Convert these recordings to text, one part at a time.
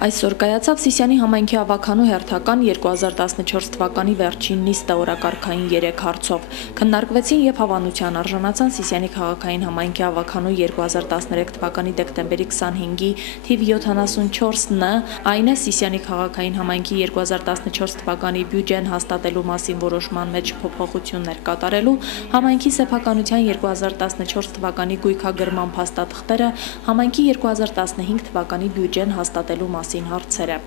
Այսօր կայացավ Սիսիանի համայնքի ավագանու հերթական 2014 թվականի վերջին նիստը օրակարգային 3 հարցով։ Քննարկվեցին եւ հավանության արժանացան Սիսիանի քաղաքային համայնքի ավագանու 2013 թվականի դեկտեմբերի 25-ի թիվ 74-ն, այն է Սիսիանի քաղաքային համայնքի 2014 թվականի բյուջեն հաստատելու մասին որոշման մեջ փոփոխություններ կատարելու, համայնքի սեփականության 2014 թվականի գույքագրման փաստաթղթերը, համայնքի 2015 թվականի բյուջեն հաստատելու մասին հարցերը։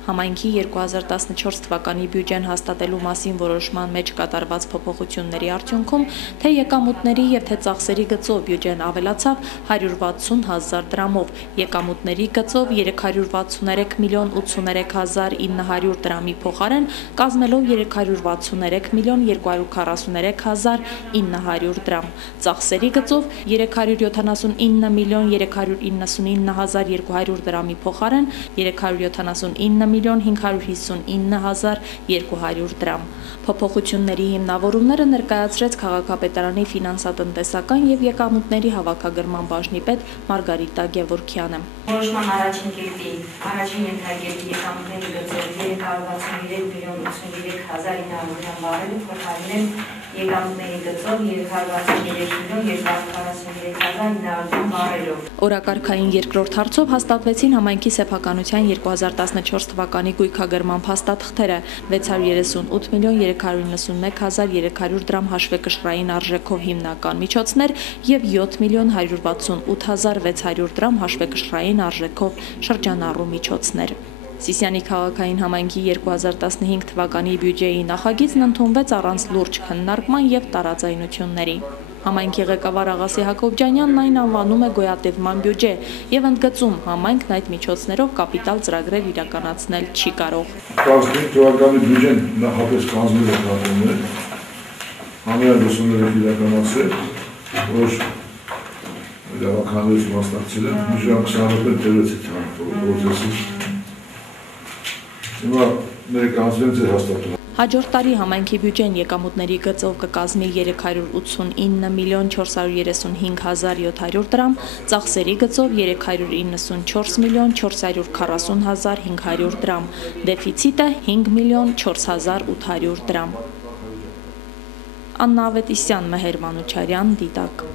Համայնքի 2014 թվականի բյուջեն հաստատելու մասին որոշման մեջ կատարված փոփոխությունների արդյունքում թե եկամուտների եւ թե ծախսերի գծով բյուջեն ավելացավ 160,000 դրամով, եկամուտների գծով 363 միլիոն 83,900 դրամի փոխարեն կազմելով 363 միլիոն 243,900 դրամ, ծախսերի գծով 379 միլիոն 399,200 դրամի փոխարեն 379 միլիոն 559,200 դրամ։ Փոփոխությունների հիմնավորումները ներկայացրեց քաղաքապետարանի ֆինանսատնտեսական եւ եկամուտների հավաքագրման բաժնի պետ Մարգարիտա Գևորգյանը։ Որոշման առաջին կետի առաջին ենթակետի եկամուտների գծով 363 միլիոն 83,900 դրամ բարելը փոխարինել եկամուտների գծով 363 միլիոն 243,900 դրամ բարելով։ Օրակարգային երկրորդ հարցով հաստատվեցին համայնքի սեփականության 2014 թվականի գույքագրման փաստաթղթերը 638 միլիոն 391,300 դրամ հաշվեկշռային արժեքով հիմնական միջոցներ եւ 7 միլիոն 168,600 դրամ հաշվեկշռային արժեքով շրջանառու միջոցներ։ Սիսիանի քաղաքային համայնքի 2015 թվականի բյուջեի նախագիծն ընդունվեց առանց լուրջ քննարկման եւ տարաձայնությունների։ Համայնքի ղեկավար Աղասի Հակոբյանյանն այն անվանում է գոյատևման բյուջե եւ ընդգծում համայնքն այդ միջոցներով կապիտալ ծրագրեր իրականացնել չի կարող։ 15 թվականի բյուջեն նախապես կազմել է կազմել, համերաձայնություններ իրականացել, որ իրավականորեն մասնակցել են, մի ժամ 20 րոպե տևեց այդ process-ը։ Հիմա ներկայացվեց հաստատում։ Հաջորդ տարի համայնքի բյուջեն եկամուտների գծով կկազմի 389 միլիոն 435,700 դրամ, ծախսերի գծով 394 միլիոն 440,500 դրամ, դեֆիցիտը 5 միլիոն 4,800 դրամ։ Աննա Ավետիսյան, Մեհեր Մանուչարյան, Դիտակ։